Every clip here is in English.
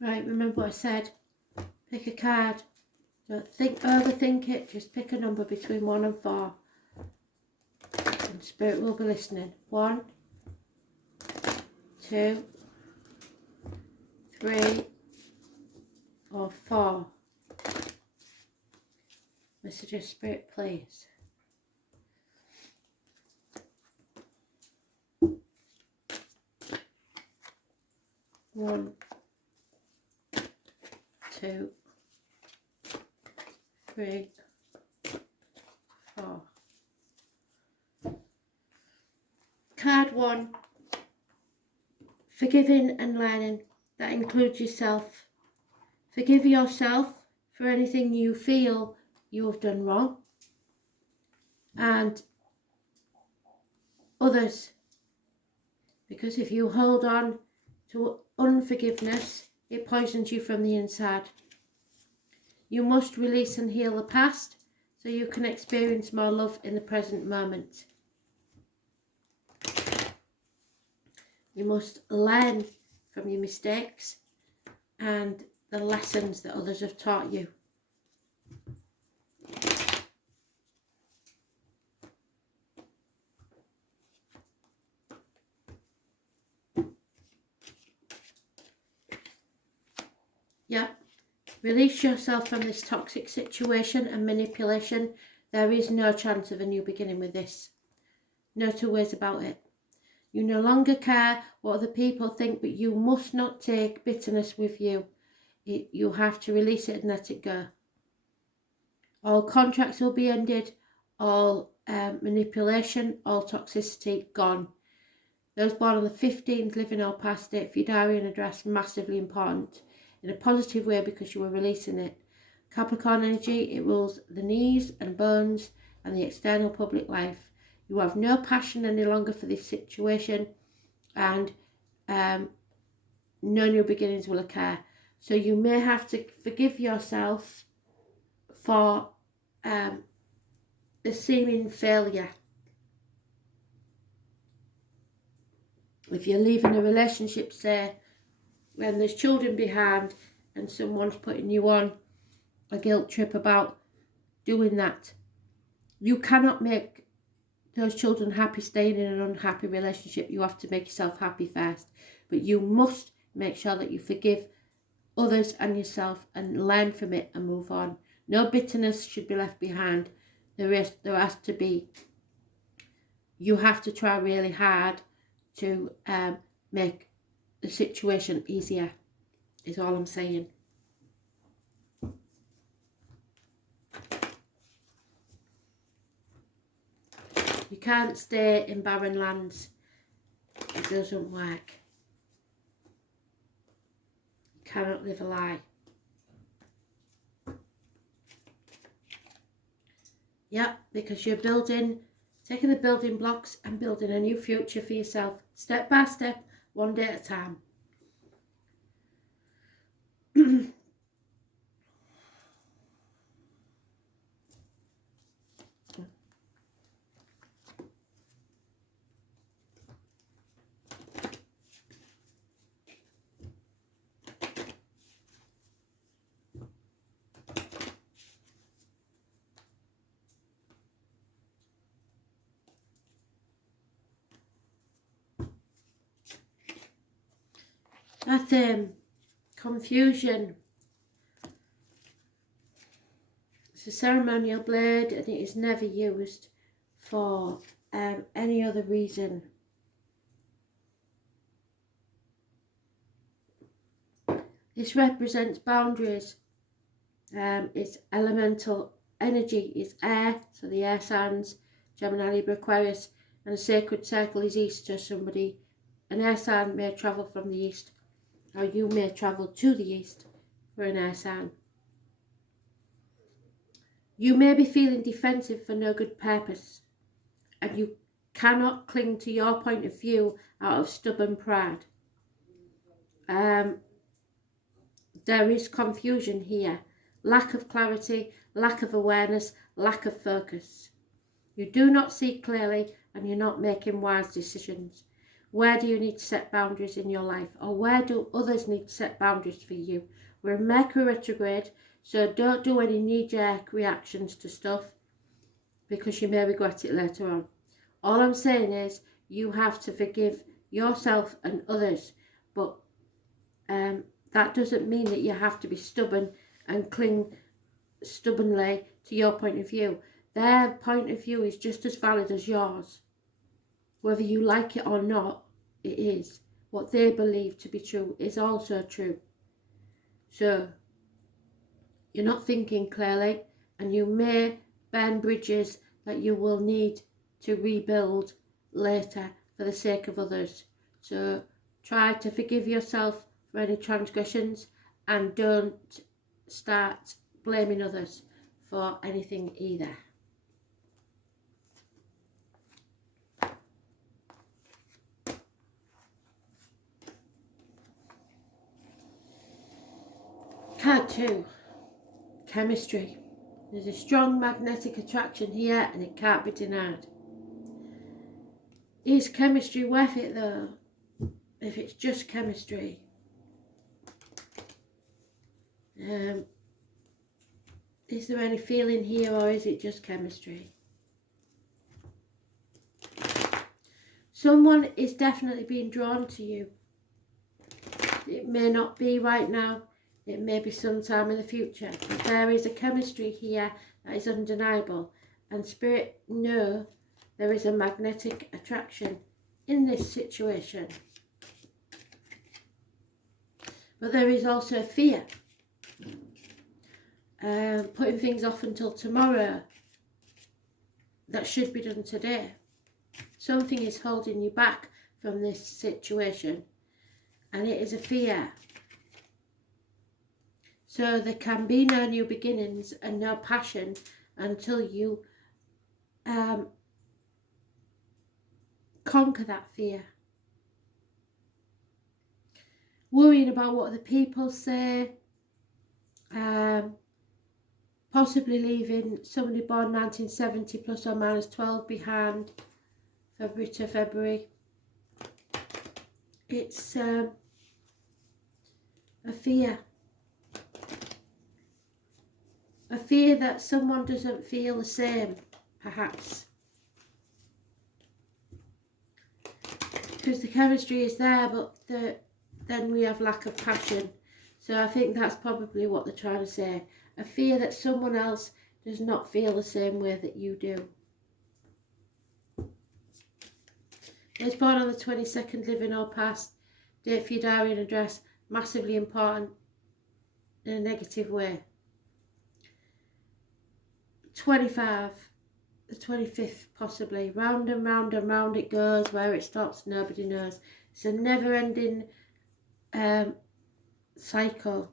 Right, remember what I said. Pick a card. Don't overthink it. Just pick a number between 1 and 4. And Spirit will be listening. 1, 2, 3, or 4. Message of Spirit, please. One, 2, 3, 4. Card 1. Forgiving and learning. That includes yourself. Forgive yourself for anything you feel you have done wrong. And others. Because if you hold on to unforgiveness, it poisons you from the inside. You must release and heal the past so you can experience more love in the present moment. You must learn from your mistakes and the lessons that others have taught you. Yeah. Release yourself from this toxic situation and manipulation. There is no chance of a new beginning with this. No two ways about it. You no longer care what other people think, but you must not take bitterness with you. You have to release it and let it go. All contracts will be ended. All manipulation, all toxicity, gone. Those born on the 15th, living or past it, for your diary and address, massively important. In a positive way because you are releasing it. Capricorn energy, it rules the knees and bones and the external public life. You have no passion any longer for this situation, and no new beginnings will occur. So you may have to forgive yourself for a seeming failure. If you're leaving a relationship, say, when there's children behind and someone's putting you on a guilt trip about doing that, you cannot make those children happy staying in an unhappy relationship. You have to make yourself happy first. But you must make sure that you forgive others and yourself and learn from it and move on. No bitterness should be left behind. There has to be. You have to try really hard to make the situation easier, is all I'm saying. You can't stay in barren lands. It doesn't work. You cannot live a lie. Yeah, because you're taking the building blocks and building a new future for yourself. Step by step, one day at a time. That confusion. It's a ceremonial blade and it is never used for any other reason. This represents boundaries. It's elemental energy. It's air, so the air signs, Gemini, Libra, Aquarius, and a sacred circle is east to somebody. An air sign may travel from the east, or you may travel to the east for an air sign. You may be feeling defensive for no good purpose, and you cannot cling to your point of view out of stubborn pride. There is confusion here, lack of clarity, lack of awareness, lack of focus. You do not see clearly and you're not making wise decisions. Where do you need to set boundaries in your life? Or where do others need to set boundaries for you? We're in Mercury retrograde, so don't do any knee-jerk reactions to stuff because you may regret it later on. All I'm saying is you have to forgive yourself and others, but that doesn't mean that you have to be stubborn and cling stubbornly to your point of view. Their point of view is just as valid as yours. Whether you like it or not, it is. What they believe to be true is also true. So, you're not thinking clearly, and you may burn bridges that you will need to rebuild later for the sake of others. So, try to forgive yourself for any transgressions and don't start blaming others for anything either. Card 2, chemistry. There's a strong magnetic attraction here and it can't be denied. Is chemistry worth it though? If it's just chemistry. Is there any feeling here or is it just chemistry? Someone is definitely being drawn to you. It may not be right now. It may be sometime in the future. But there is a chemistry here that is undeniable. And Spirit know there is a magnetic attraction in this situation. But there is also fear. Putting things off until tomorrow that should be done today. Something is holding you back from this situation, and it is a fear. So there can be no new beginnings and no passion until you conquer that fear. Worrying about what the people say, possibly leaving somebody born 1970 plus or minus 12 behind, February to February. It's a fear. A fear that someone doesn't feel the same, perhaps. Because the chemistry is there, but then we have lack of passion. So I think that's probably what they're trying to say. A fear that someone else does not feel the same way that you do. I was born on the 22nd, living or past. Date for your diary and address, massively important in a negative way. 25, the 25th possibly. Round and round and round it goes. Where it stops, nobody knows. It's a never-ending cycle.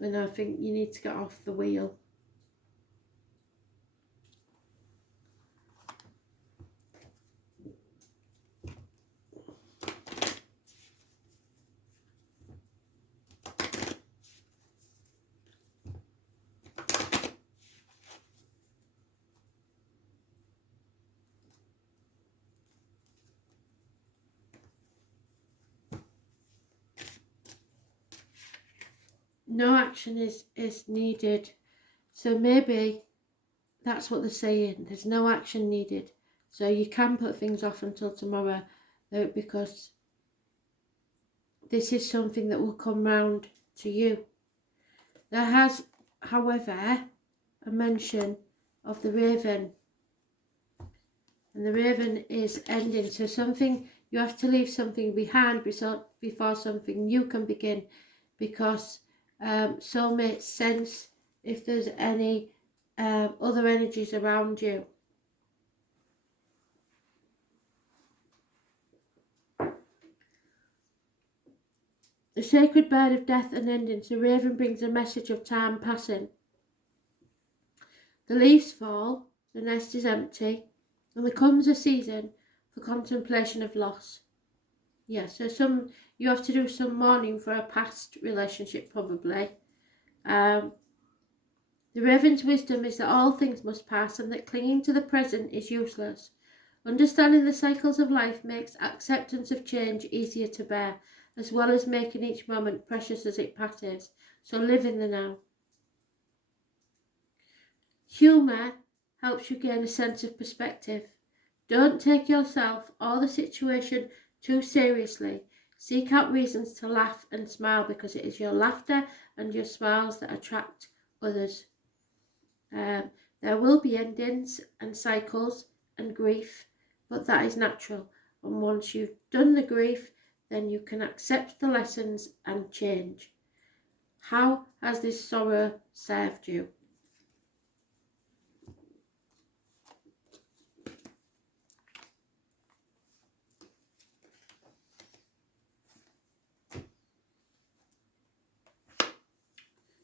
And I think you need to get off the wheel. No action is needed. So maybe that's what they're saying. There's no action needed. So you can put things off until tomorrow because this is something that will come round to you. There has, however, a mention of the raven. And the raven is ending. So something, you have to leave something behind before something new can begin. Because soulmates sense if there's any other energies around you. The sacred bird of death and endings, the raven brings a message of time passing. The leaves fall, the nest is empty, and there comes a season for contemplation of loss. Yeah, so you have to do some mourning for a past relationship probably. The raven's wisdom is that all things must pass and that clinging to the present is useless. Understanding the cycles of life makes acceptance of change easier to bear, as well as making each moment precious as it passes. So live in the now. Humour helps you gain a sense of perspective. Don't take yourself or the situation too seriously. Seek out reasons to laugh and smile, because it is your laughter and your smiles that attract others. There will be endings and cycles and grief, but that is natural. And once you've done the grief, then you can accept the lessons and change. How has this sorrow served you?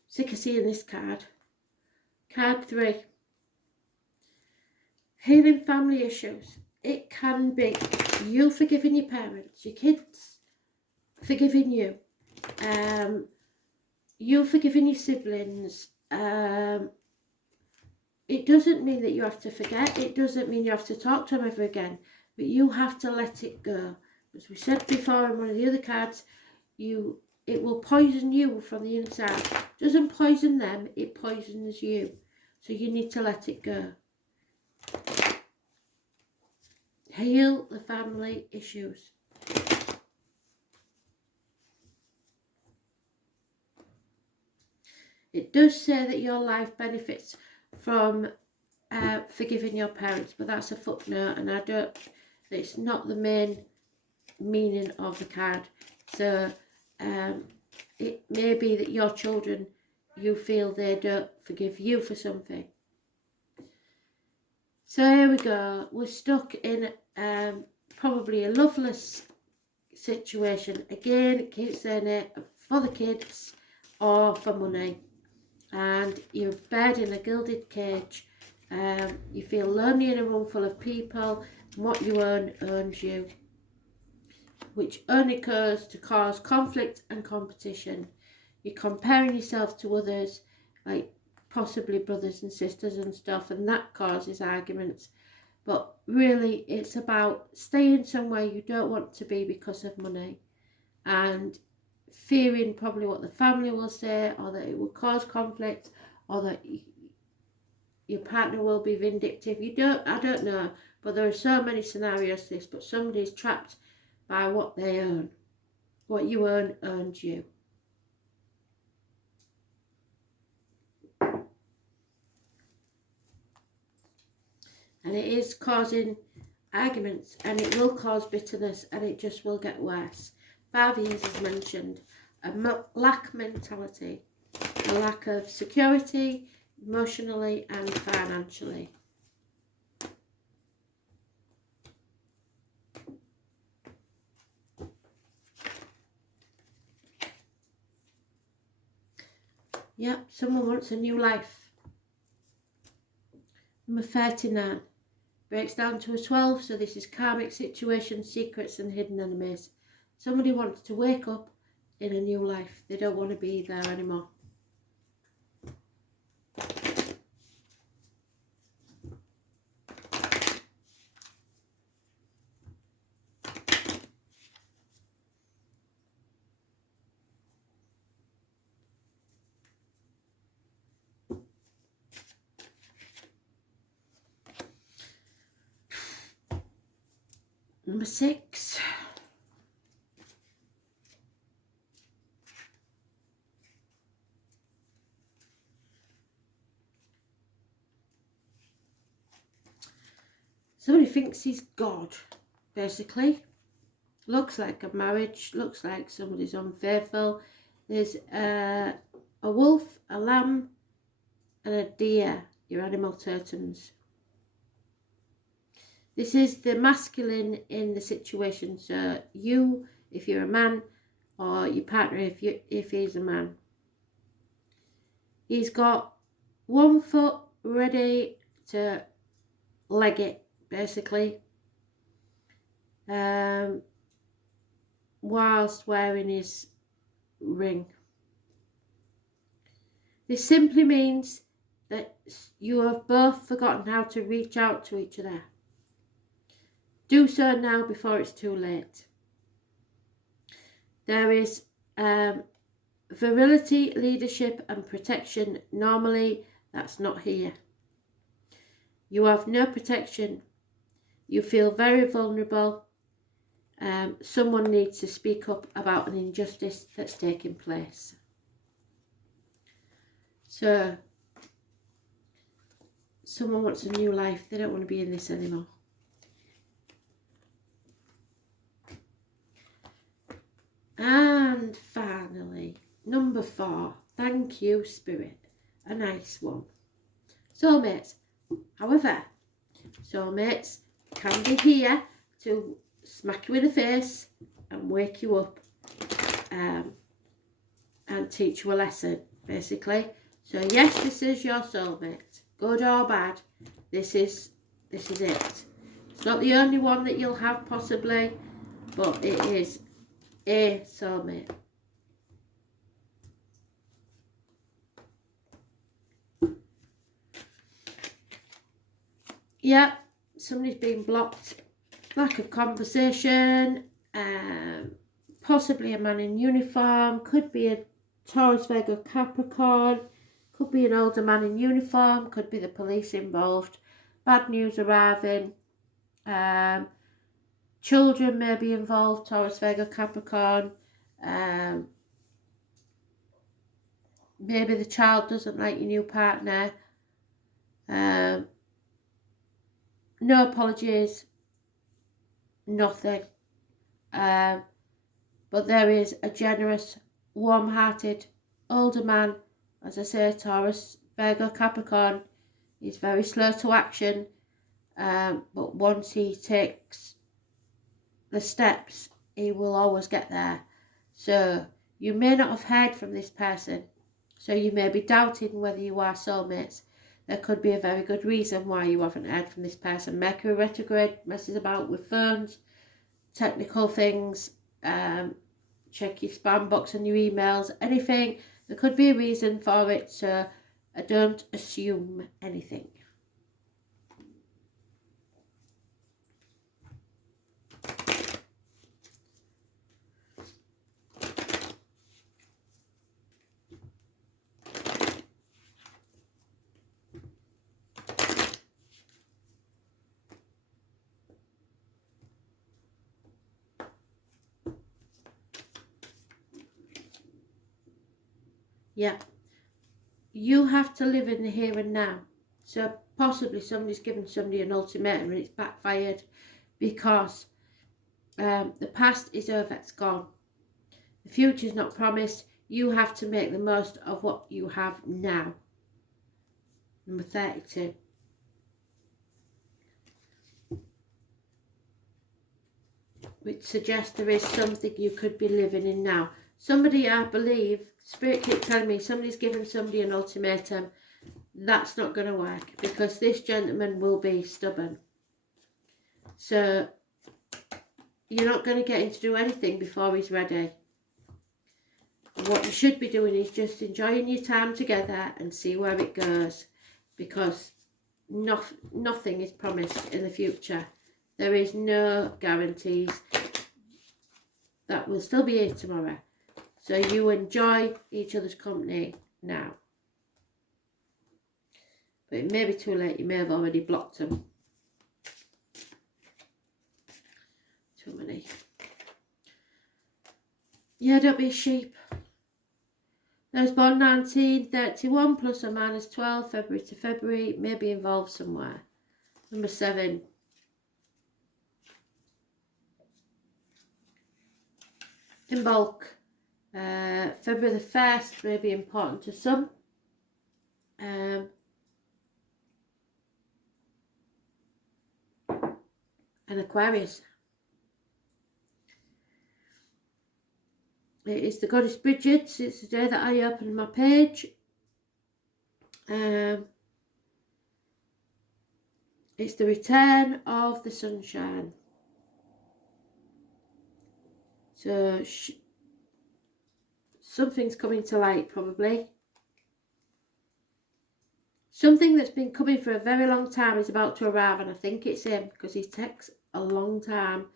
Sick of seeing this card. Card 3. Healing family issues. It can be you forgiving your parents, your kids forgiving you, you forgiving your siblings. It doesn't mean that you have to forget. It doesn't mean you have to talk to them ever again. But you have to let it go. As we said before in one of the other cards, it will poison you from the inside. It doesn't poison them, it poisons you. So you need to let it go. Heal the family issues. It does say that your life benefits from forgiving your parents, but that's a footnote, and it's not the main meaning of the card. So it may be that your children, you feel they don't forgive you for something. So here we go. We're stuck in probably a loveless situation. Again, it keeps saying it, for the kids or for money. And you're bed in a gilded cage. You feel lonely in a room full of people. And what you earn earns you, which only occurs to cause conflict and competition. You're comparing yourself to others, like possibly brothers and sisters and stuff, and that causes arguments. But really, it's about staying somewhere you don't want to be because of money, and fearing probably what the family will say, or that it will cause conflict, or that your partner will be vindictive. I don't know, but there are so many scenarios to this. But somebody's trapped by what they earn. What you earn earns you. And it is causing arguments, and it will cause bitterness, and it just will get worse. 5 years as mentioned. A lack mentality. A lack of security, emotionally and financially. Yep, someone wants a new life. Number 39. Breaks down to a 12, so this is karmic situations, secrets and hidden enemies. Somebody wants to wake up in a new life. They don't want to be there anymore. Number 6. Somebody thinks he's God, basically. Looks like a marriage, looks like somebody's unfaithful. There's a wolf, a lamb, and a deer, your animal totems. This is the masculine in the situation. So you, if you're a man, or your partner if he's a man. He's got one foot ready to leg it, basically, whilst wearing his ring. This simply means that you have both forgotten how to reach out to each other. Do so now before it's too late. There is virility, leadership and protection. Normally that's not here. You have no protection. You feel very vulnerable. Someone needs to speak up about an injustice that's taking place. So someone wants a new life. They don't want to be in this anymore. And finally, number 4. Thank you, Spirit. A nice one. Soulmates. However, soulmates can be here to smack you in the face and wake you up and teach you a lesson, basically. So yes, this is your soulmate. Good or bad, this is it. It's not the only one that you'll have possibly, but it is a soulmate. Yeah, somebody's been blocked. Lack of conversation. Possibly a man in uniform. Could be a Taurus, Virgo, Capricorn. Could be an older man in uniform. Could be the police involved. Bad news arriving. Children may be involved. Taurus, Virgo, Capricorn. Maybe the child doesn't like your new partner. No apologies. Nothing. But there is a generous, warm-hearted, older man. As I say, Taurus, Virgo, Capricorn. He's very slow to action. But once he takes the steps, he will always get there. So you may not have heard from this person. So you may be doubting whether you are soulmates. There could be a very good reason why you haven't heard from this person. Mercury retrograde messes about with phones, technical things. Check your spam box and your emails, anything. There could be a reason for it, so I don't assume anything. Yeah, you have to live in the here and now. So possibly somebody's given somebody an ultimatum and it's backfired because the past is over, it's gone. The future is not promised. You have to make the most of what you have now. Number 32. Which suggests there is something you could be living in now. Somebody, I believe, Spirit keeps telling me somebody's given somebody an ultimatum. That's not going to work because this gentleman will be stubborn. So you're not going to get him to do anything before he's ready. What you should be doing is just enjoying your time together and see where it goes, because nothing is promised in the future. There is no guarantees that we'll still be here tomorrow. So you enjoy each other's company now. But it may be too late. You may have already blocked them. Too many. Yeah, don't be a sheep. Those born 1931 plus or minus 12, February to February, may be involved somewhere. Number 7. In bulk. February the 1st may be important to some. And Aquarius. It is the goddess Bridget. It's the day that I opened my page. It's the return of the sunshine. So something's coming to light, probably. Something that's been coming for a very long time is about to arrive, and I think it's him because his text a long time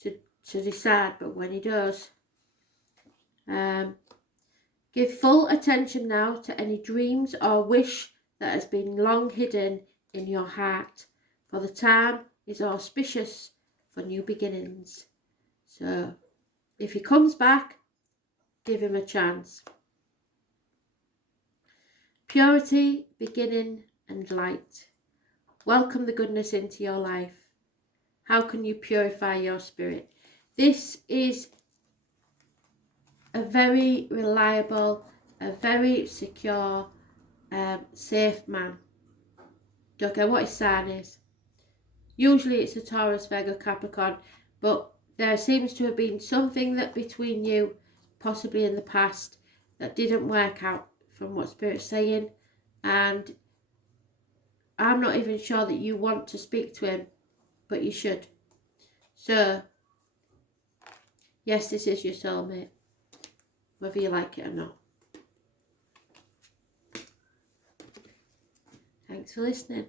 to decide, but when he does, give full attention now to any dreams or wish that has been long hidden in your heart, for the time is auspicious for new beginnings. So if he comes back, give him a chance. Purity, beginning and light. Welcome the goodness into your life. How can you purify your spirit? This is a very reliable, a very secure, safe man. Don't care what his sign is. Usually it's a Taurus, Virgo, Capricorn, but there seems to have been something that between you, possibly in the past, that didn't work out from what Spirit's saying, and I'm not even sure that you want to speak to him, but you should. So, yes, this is your soulmate, whether you like it or not. Thanks for listening.